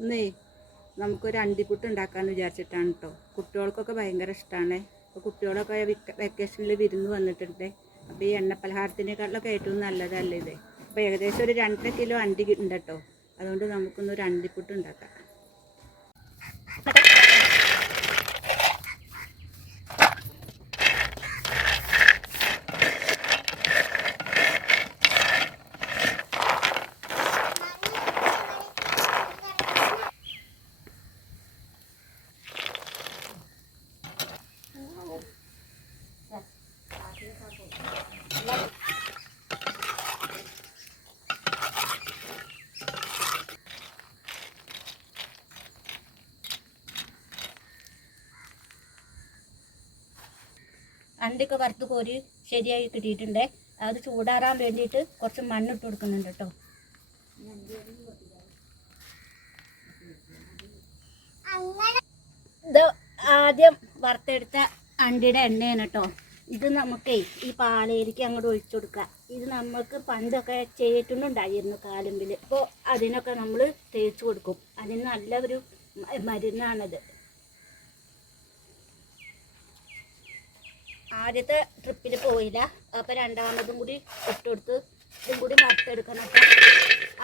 ഇന്നേ നമുക്കൊരു അണ്ടിപ്പുട്ട് ഉണ്ടാക്കാമെന്ന് വിചാരിച്ചിട്ടാണ് കേട്ടോ കുട്ടികൾക്കൊക്കെ ഭയങ്കര ഇഷ്ടമാണ് അപ്പോൾ കുട്ടികളൊക്കെ വെക്കേഷനിൽ വിരുന്ന് വന്നിട്ടുണ്ട്. അപ്പോൾ ഈ എണ്ണ പലഹാരത്തിനേക്കാളൊക്കെ ഏറ്റവും നല്ലതല്ലേ ഇത്? അപ്പോൾ ഏകദേശം ഒരു രണ്ടര കിലോ അണ്ടി ഉണ്ട് കേട്ടോ അതുകൊണ്ട് നമുക്കൊന്നൊരു അണ്ടിപ്പുട്ട് ഉണ്ടാക്കാം. അണ്ടിയൊക്കെ വറുത്ത് കോരി ശരിയായി കിട്ടിയിട്ടുണ്ട്. അത് ചൂടാറാൻ വേണ്ടിയിട്ട് കുറച്ച് മണ്ണിട്ട് കൊടുക്കുന്നുണ്ട് കേട്ടോ. ഇത് ആദ്യം വറുത്തെടുത്ത അണ്ടിയുടെ എണ്ണയാണ് കേട്ടോ. ഇത് നമുക്കേ ഈ പാലയിലേക്ക് അങ്ങോട്ട് ഒഴിച്ചു കൊടുക്കുക. ഇത് നമുക്ക് പണ്ടൊക്കെ ചെയ്തിട്ടുണ്ടായിരുന്നു കാലുമ്പിൽ അപ്പോൾ അതിനൊക്കെ നമ്മൾ തേച്ച് കൊടുക്കും. അതിന് നല്ല ഒരു മരുന്നാണത്. ആദ്യത്തെ ട്രിപ്പിൽ പോയില്ല അപ്പോൾ രണ്ടാമതും കൂടി ഇട്ടുകൊടുത്ത് ഇതും കൂടി വറുത്തെടുക്കണം.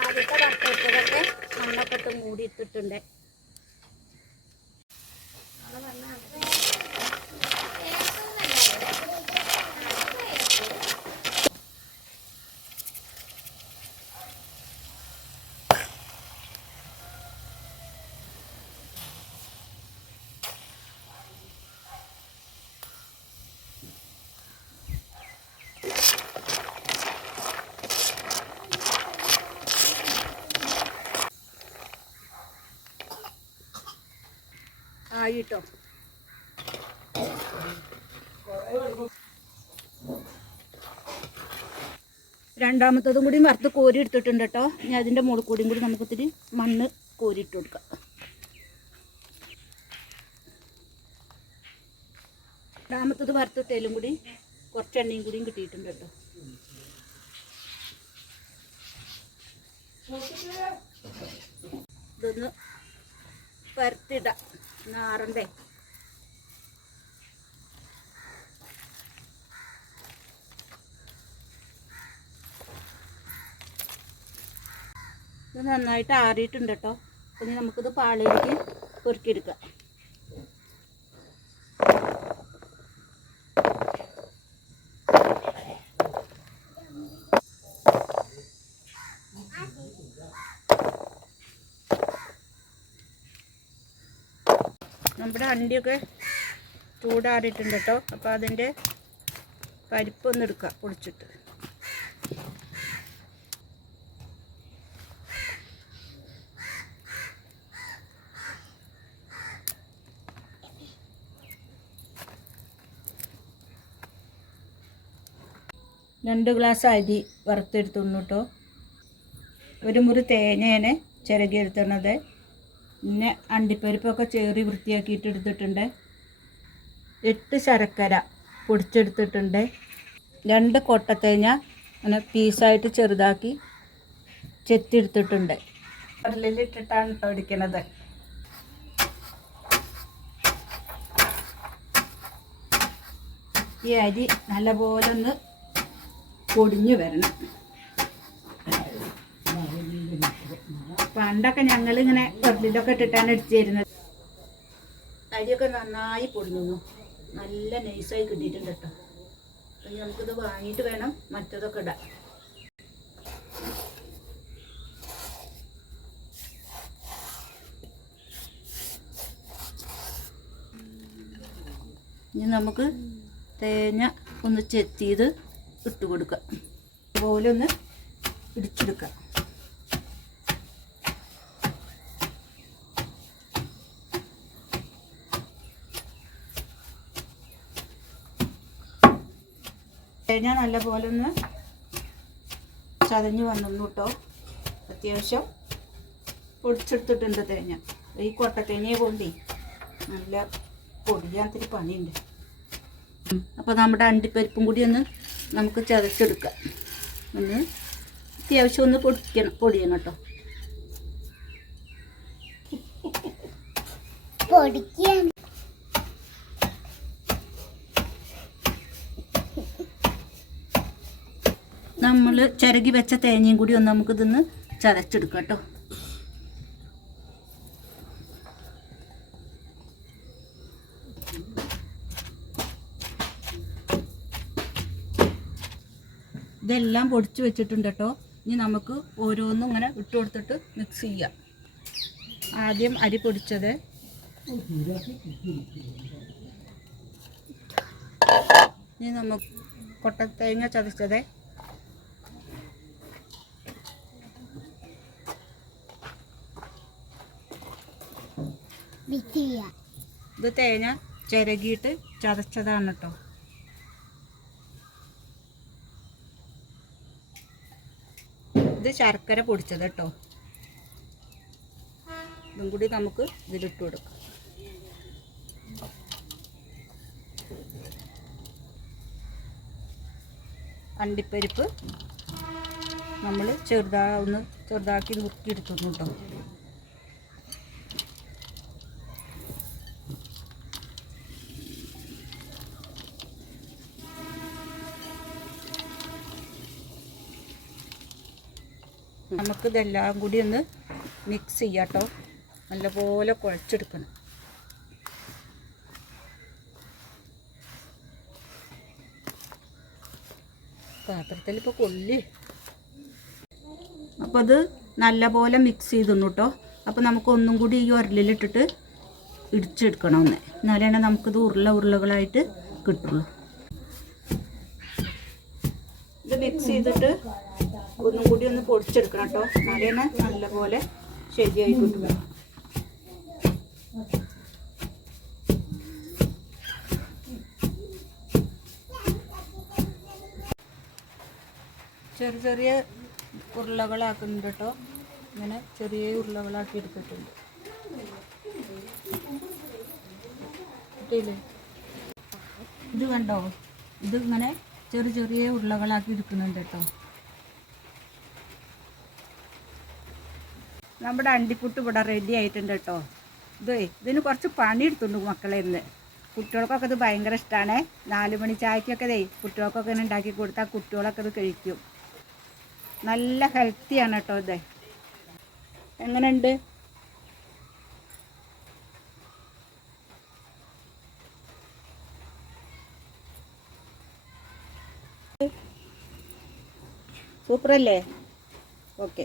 ആദ്യത്തെ വറുത്തെടുത്തതൊക്കെ മണ്ണൊക്കെ കൂടി ഇട്ടിട്ടുണ്ട് ആയിട്ടോ. രണ്ടാമത്തതും കൂടി വറുത്ത് കോരി എടുത്തിട്ടുണ്ട് കേട്ടോ. ഇനി അതിന്റെ മുകളിൽ കൂടിയും കൂടി നമുക്ക് ഇത്തിരി മണ്ണ് കോരിയിട്ട് കൊടുക്കാം. രണ്ടാമത്തത് വറുത്തിട്ടേലും കൂടി കുറച്ച് എണ്ണയും കൂടിയും കിട്ടിയിട്ടുണ്ട് കേട്ടോ. ഇതൊന്ന് പരത്തിടാം നാറണ്ടേ. ഇത് നന്നായിട്ട് ആറിയിട്ടുണ്ട് കേട്ടോ. ഇനി നമുക്കിത് പാളയിലേക്ക് പൊറുക്കിയെടുക്കാം. നമ്മുടെ അണ്ടിയൊക്കെ ചൂടാറിയിട്ടുണ്ട് കേട്ടോ. അപ്പോൾ അതിന്റെ പരിപ്പൊന്ന് എടുക്കുക പൊടിച്ചിട്ട്. രണ്ട് ഗ്ലാസ് അരി വറുത്തെടുത്തുള്ളൂ കേട്ടോ. ഒരു മുറി തേങ്ങയാണ് ചിരകിയെടുത്തുന്നത്. പിന്നെ അണ്ടിപ്പരിപ്പൊക്കെ ചേറി വൃത്തിയാക്കിയിട്ട് എടുത്തിട്ടുണ്ട്. എട്ട് ശർക്കര പൊടിച്ചെടുത്തിട്ടുണ്ട്. രണ്ട് കൊട്ടത്തേങ്ങ അങ്ങനെ പീസായിട്ട് ചെറുതാക്കി ചെത്തിയെടുത്തിട്ടുണ്ട്. കടലിലിട്ടിട്ടാണ് കേട്ടോ ഇടിക്കണത് ഈ അരി നല്ലപോലെ ഒന്ന് പൊടിഞ്ഞു വരണം. പണ്ടൊക്കെ ഞങ്ങൾ ഇങ്ങനെ കടലിലൊക്കെ ഇട്ടിട്ടാണ് അടിച്ചിരുന്നത്. അരിയൊക്കെ നന്നായി പൊടിഞ്ഞു. നല്ല നൈസായി കിട്ടിയിട്ടുണ്ട് കേട്ടോ അപ്പം നമുക്കിത് വാങ്ങിയിട്ട് വേണം മറ്റതൊക്കെ ഇടാൻ. ഇനി നമുക്ക് തേങ്ങ ഒന്ന് ചെത്തിയത് ഇട്ട് കൊടുക്കാം അതുപോലെ ഒന്ന് ഇടിച്ചെടുക്കാം. തേങ്ങ നല്ലപോലെ ഒന്ന് ചതഞ്ഞ് വന്നു കേട്ടോ അത്യാവശ്യം പൊടിച്ചെടുത്തിട്ടുണ്ട് തേങ്ങ. ഈ കൊട്ട തേങ്ങയെ കൊണ്ടേ നല്ല പൊടിയാത്തിരി പണിയുണ്ട്. അപ്പോൾ നമ്മുടെ അണ്ടിപ്പരിപ്പും കൂടി ഒന്ന് നമുക്ക് ചതച്ചെടുക്കാം. ഒന്ന് അത്യാവശ്യം ഒന്ന് പൊടിക്കണം പൊടിയണം കേട്ടോ പൊടിക്കാൻ നമ്മൾ ചിരകി വെച്ച തേങ്ങയും കൂടി ഒന്ന് നമുക്ക് ഇതൊന്ന് ചതച്ചെടുക്കാം കേട്ടോ ഇതെല്ലാം പൊടിച്ച് വെച്ചിട്ടുണ്ട് കേട്ടോ. ഇനി നമുക്ക് ഓരോന്നും ഇങ്ങനെ ഇട്ട് കൊടുത്തിട്ട് മിക്സ് ചെയ്യാം. ആദ്യം അരി പൊടിച്ചത്. ഇനി നമുക്ക് കൊട്ടത്തേങ്ങ ചതച്ചത്. ഇത് തേങ്ങ ചിരകിയിട്ട് ചതച്ചതാണ് കേട്ടോ ഇത് ശർക്കര പൊടിച്ചത് കേട്ടോ ഇതും കൂടി നമുക്ക് ഇതിലിട്ട് കൊടുക്കാം. അണ്ടിപ്പരിപ്പ് നമ്മൾ ചെറുതാ ഒന്ന് ചെറുതാക്കി നുറുക്കിയെടുക്കുന്നു കേട്ടോ നമുക്കിതെല്ലാം കൂടി ഒന്ന് മിക്സ് ചെയ്യാം കേട്ടോ നല്ലപോലെ കുഴച്ചെടുക്കണം. പാത്രത്തിൽ ഇപ്പോൾ കൊല്ലി അപ്പോൾ അത് നല്ലപോലെ മിക്സ് ചെയ്തിടണം കേട്ടോ അപ്പോൾ നമുക്ക് ഒന്നും കൂടി ഈ ഉരലിലിട്ടിട്ട് ഇടിച്ചെടുക്കണം ഒന്ന്. എന്നാലാണ് നമുക്കിത് ഉരുള ഉരുളകളായിട്ട് കിട്ടുള്ളൂ. ഇത് മിക്സ് ചെയ്തിട്ട് ഒന്നും കൂടി ഒന്ന് പൊടിച്ചെടുക്കണം കേട്ടോ. എന്നാലാണ് നല്ലപോലെ ശരിയായി കിട്ടുക ചെറിയ ചെറിയ ഉരുളകളാക്കുന്നുണ്ട് കേട്ടോ. ഇങ്ങനെ ചെറിയ ഉരുളകളാക്കി എടുത്തിട്ടുണ്ട്. കിട്ടിയില്ലേ? ഇത് കണ്ടോ? ഇത് ഇങ്ങനെ ചെറിയ ചെറിയ ഉരുളകളാക്കി എടുക്കുന്നുണ്ട് കേട്ടോ. നമ്മുടെ അണ്ടിപ്പുട്ട് ഇവിടെ റെഡി ആയിട്ടുണ്ട് കേട്ടോ. ഇതേ ഇതിന് കുറച്ച് പണി എടുത്തുണ്ട് മക്കളെ ഇന്ന്. കുട്ടികൾക്കൊക്കെ ഇത് ഭയങ്കര ഇഷ്ടമാണ് നാല് മണി ചായക്കൊക്കെ ദേ കുട്ടികൾക്കൊക്കെ ഇങ്ങനെ ഉണ്ടാക്കി കൊടുത്താൽ കുട്ടികളൊക്കെ ഇത് കഴിക്കും. നല്ല ഹെൽത്തിയാണ് കേട്ടോ ഇത്. എങ്ങനെയുണ്ട്? സൂപ്പറല്ലേ? ഓക്കെ.